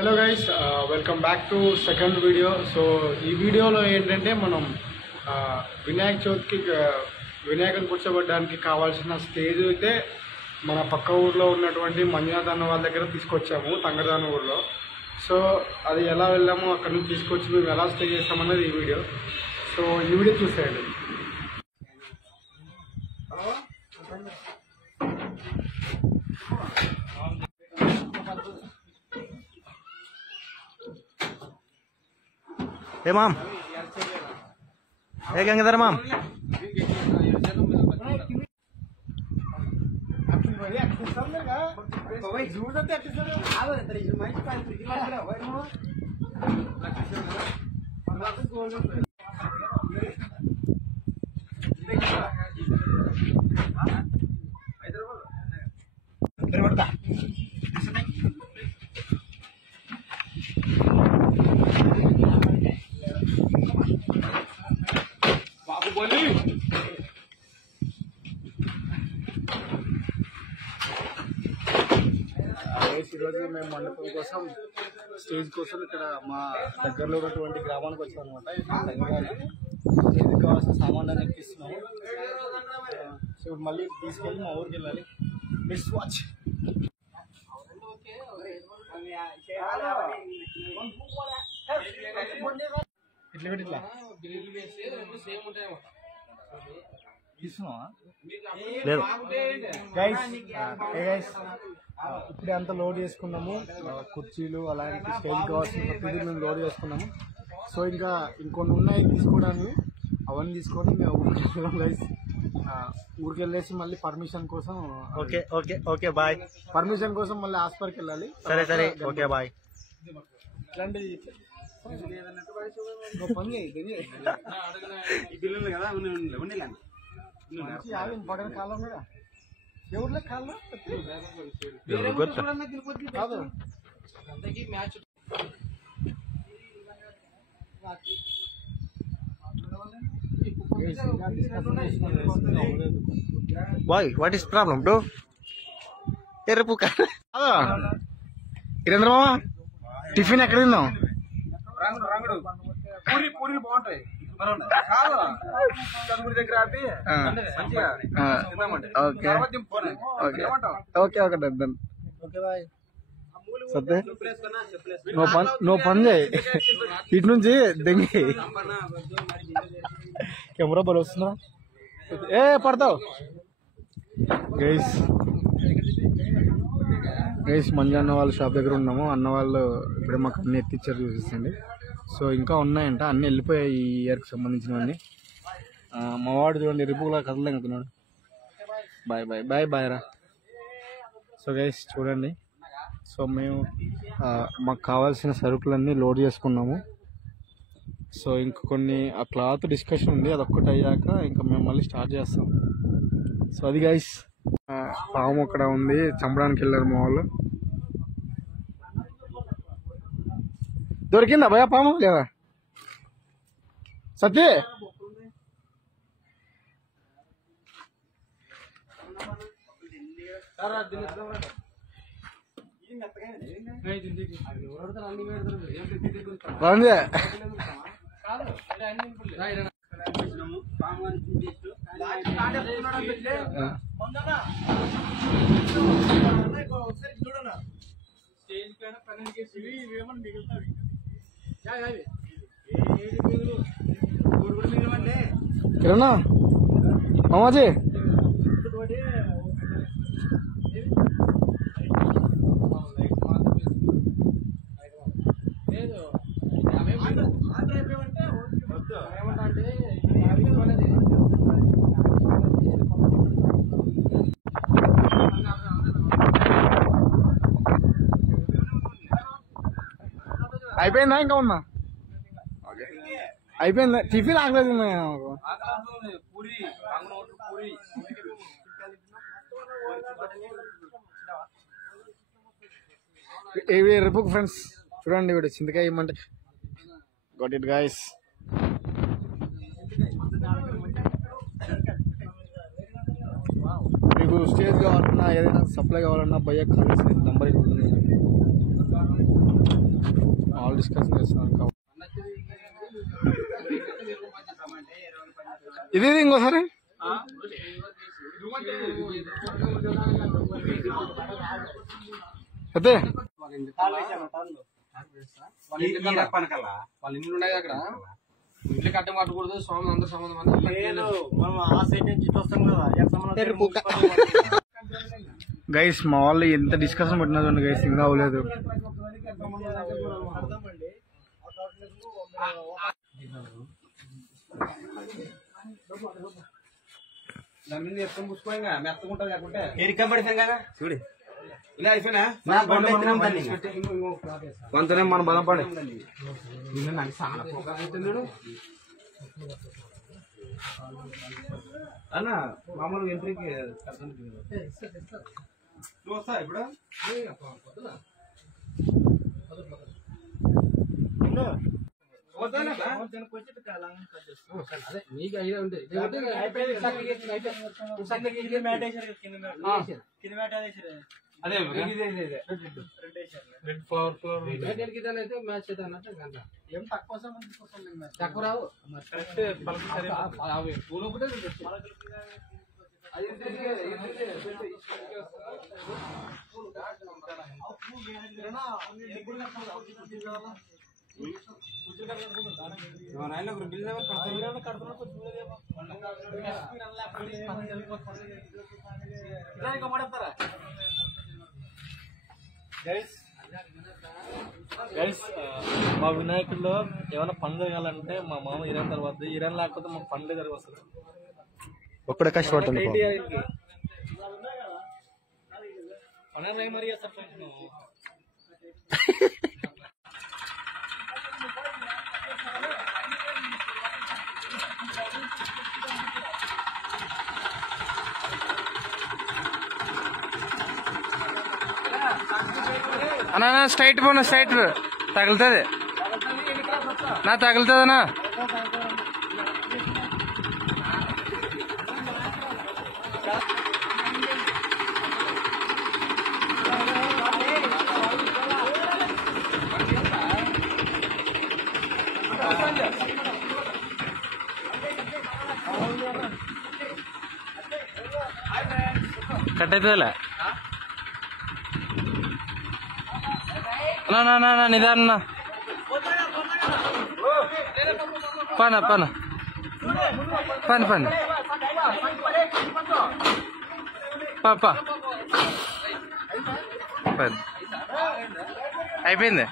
Hello guys, welcome back to second video. So ఈ వీడియోలో ఏంటంటే మనం వినాయక చవితికి వినాయకుని కూర్చోబెట్టడానికి కావాల్సిన స్టేజ్ అయితే మన పక్క ఊర్లో ఉన్నటువంటి మంజునాథ్ అన్న వాళ్ళ దగ్గర తీసుకొచ్చాము, తంగరదాన ఊర్లో. సో అది ఎలా వెళ్ళామో అక్కడ నుంచి తీసుకొచ్చి మేము ఎలా స్టే చేస్తామన్నది ఈ వీడియో. సో ఈ వీడియో చూసేయండి. Hey mom. Hey gang, mom. ఈరోజు మేము మండపం కోసం స్టేజ్ కోసం ఇక్కడ మా దగ్గరలో ఉన్నటువంటి గ్రామానికి వచ్చాం అనమాట. స్టేజ్కి కావాల్సిన సామాన్లు ఎక్కిస్తున్నాము. సో మళ్ళీ తీసుకెళ్ళి మా ఊరికి వెళ్ళాలి. Let's watch. ఇట్లా పెట్టి ఇట్లా లేదు గైస్, ఇప్పుడే అంతా లోడ్ చేసుకున్నాము. కుర్చీలు అలాంటి స్టేజ్ కావాల్సిన ప్రతిదీ మేము లోడ్ చేసుకున్నాము. సో ఇంకా ఇంకొన్ని ఉన్నాయి తీసుకోవడానికి, అవన్నీ తీసుకొని మేము ఊరికి వెళ్తున్నాం గైస్. ఊరికి వెళ్ళేసి మళ్ళీ పర్మిషన్ కోసం okay okay okay bye. Permission కోసం మళ్ళీ హాస్పిటల్కి వెళ్ళాలి. సరే సరే ఓకే బాయ్. ఇట్లాంటి పక్కన కాలం మీద ఎవరిలో కాలం కాదు. Why? What is problem, bro? రేపు వీరేంద్ర మామ, టిఫిన్ ఎక్కడ తిన్నాం? పూరీలు బాగుంటాయి దగ్గర ఓకే ఓకే డన్. సత్తే నువ్వు పని చేయి, ఇటు నుంచి దెంగి కెమెరా బలు వస్తుందా? ఏ పడతావు గైస్. మంజు అన్న వాళ్ళ షాప్ దగ్గర ఉన్నాము. అన్న వాళ్ళు ఇప్పుడే మాకు అన్ని ఎత్తిచ్చారు, చూసేసండి. సో ఇంకా ఉన్నాయంట, అన్నీ వెళ్ళిపోయాయి ఈ ఇయర్కి సంబంధించినవన్నీ. మా వాడు చూడండి రిపులా కదలేకపోతున్నాడు. బాయ్ బాయ్ బాయ్ బాయ్ రా. సో గైస్ చూడండి, సో మేము మాకు కావాల్సిన సరుకులన్నీ లోడ్ చేసుకున్నాము. సో ఇంక కొన్ని ఆ క్లాత్ డిస్కషన్ ఉంది, అదొక్కటి అయ్యాక ఇంకా మేము మళ్ళీ స్టార్ట్ చేస్తాం. సో అది గైస్, పాము అక్కడ ఉంది, చంపడానికి వెళ్ళారు మా వాళ్ళు. దొరికిందా భయ పాము లేదా? సత్య రండి. కిరణ్ మామాజీ, అయిపోయిందా ఇంకా ఉన్నా? అయిపోయిందా? టిఫిన్ ఆగలేదు. రేపు ఫ్రెండ్స్ చూడండి, వీడు చింతకాయ ఇమ్మంటే గాట్ ఇట్ గైస్. మీకు స్టేజ్ కావాలన్నా ఏదైనా సప్లై కావాలన్నా భయ్య కాల్ చేసి నంబర్ ఇక్కడ ఉంది. మామూలు డిస్కషన్ చేస్తున్నాం. ఇది ఇంకోసారి అయితే వాళ్ళ ఇల్లు ఉన్నాయి అక్కడ. ఇంట్లో కట్ట పట్టకూడదు, స్వామి అందరూ సంబంధం. గైస్ మా వాళ్ళు ఎంత డిస్కషన్ పెట్టినా చూడండి గైస్, ఇంకా అవ్వలేదు. దాని మీద ఎత్తుకొని పుష్పంగా మెత్తకుంటారు లేకుంటే ఎరికబడితే కదా చూడు. ఇలా అయిపోయినా కొంతనే మన బలం పడి నాకు చాలా పోతున్నాడు అన్న. మామూలుగా ఎంట్రీకి చూస్తా ఇప్పుడు మీకు ఐడియా ఉంటుంది. అదే రెడ్ ఫ్లవర్ అయితే మ్యాచ్ అయితే అన్నట్టు ఏం తక్కువ రావు. పూలు ఒకటే గైస్ మా వినాయకుల్లో ఏమైనా పండుగ జరగాలంటే మా మామ ఇరాన్ తర్వాత, ఇరాన్ లేకపోతే మాకు పండుగ జరగదు అసలు. ఒక్కడే కష్టపడుతుంది. మరి అన్నా స్ట్రైట్ పోనా, స్ట్రైట్ తగులుతుంది నా, తగులుతుందనా? కట్ అవుతుందిలే నా నిదాన పన పన పని పని పాప అయిపోయింది.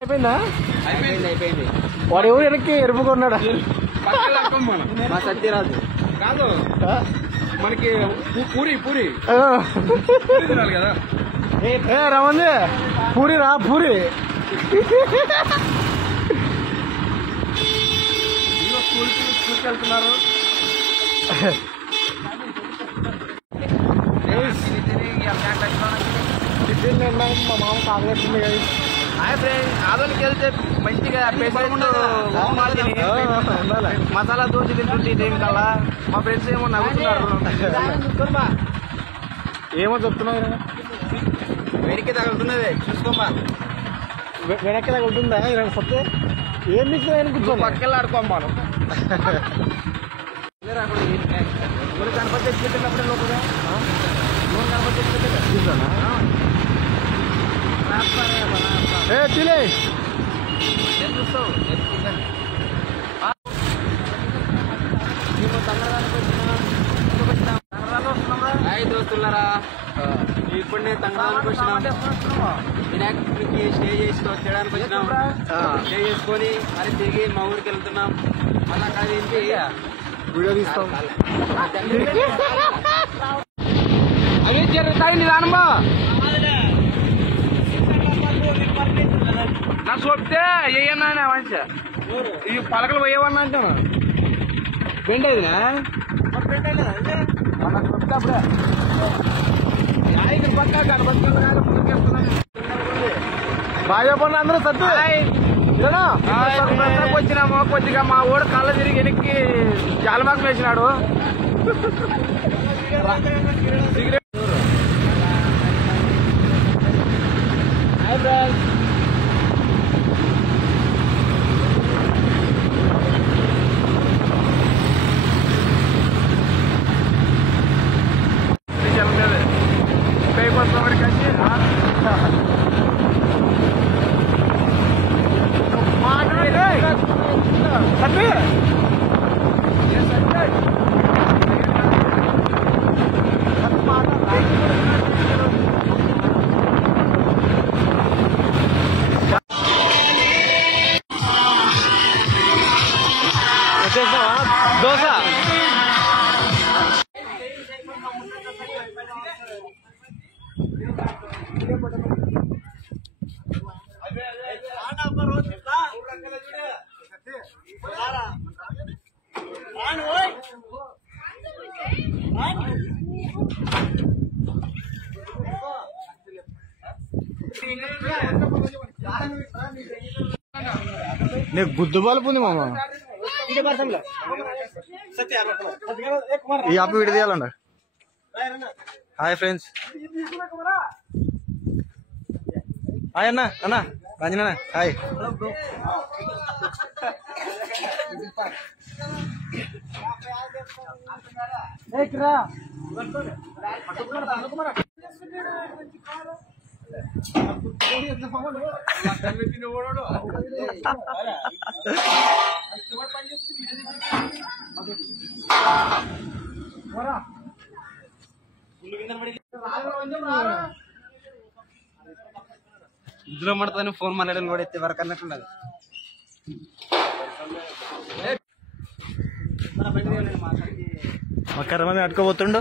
అయిపోయిందా? అయిపోయింది. వాడు ఎవరు వెనక్కి ఎరుపుకున్నాడా? మా సత్యరాజు కాదు, మనకి పూరి పూరి తినాలి కదా. రమంది పూరి రా, పూరి స్కూల్కి వెళ్తున్నారు. టిఫిన్ తినడానికి మా మామ కాగలేస్తుంది కదా. ఆదోనికి వెళ్తే మంచిగా మసాలా దోశ తింటుంటే ఇదేం కల్లా మా ఫ్రెండ్స్ ఏమో నవ్వుతున్నారు. ఏమో చెప్తున్నావు, వెనక్కి తగులుతున్నదే చూసుకోమా. వెనక్కి తగులుతుందా? సత్తే ఏం తీసుకుని కూర్చోండి, పక్కన ఆడుకోమ్మాను. గణపతి తెచ్చిపెట్టినప్పుడే లోపల గణపతి తెచ్చిపెట్టాను. తిలే చూస్తావు దోస్తులారా, ఇప్పుడు నేను తంగడానికి వచ్చినాం. వినాయకుడికి స్టే చేయడానికి వచ్చినాం. స్టే చేసుకొని మరి తిరిగి మా ఊరికి వెళ్తున్నాం. మళ్ళీ అక్కడ ఏంటి వీడియో తీస్తాం. అవి జరుగుతాయి నిదానమా. నా చూపితే ఏయన్నా మంచిగా ఇవి పలకలు పోయేవన్నా అంటాను. బెండేదినా అప్పుడే పక్కా కనబడుతుంది. బాగా చెప్పండి అందరూ. సత్తు వచ్చినాము కొద్దిగా మా ఊడు కళ్ళ తిరిగి వెనక్కి జాలమాకు వేసినాడు. దోశ నీకు గుద్దు బలుపు ఉంది మామ. ఈ యాప్ వీడియో తీయాలండి. Hi friends. హాయ్ అన్న. అన్న రంజన హాయ్. ఇందులో మడతాను ఫోన్ మాట్లాడడం కూడా ఎత్తే వరకు అన్నట్టుండదు. మా కర్మ అట్టుకోబోతుండు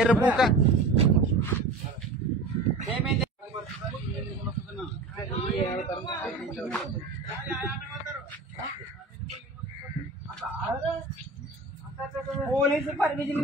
ఎర్ర పూక. Police permission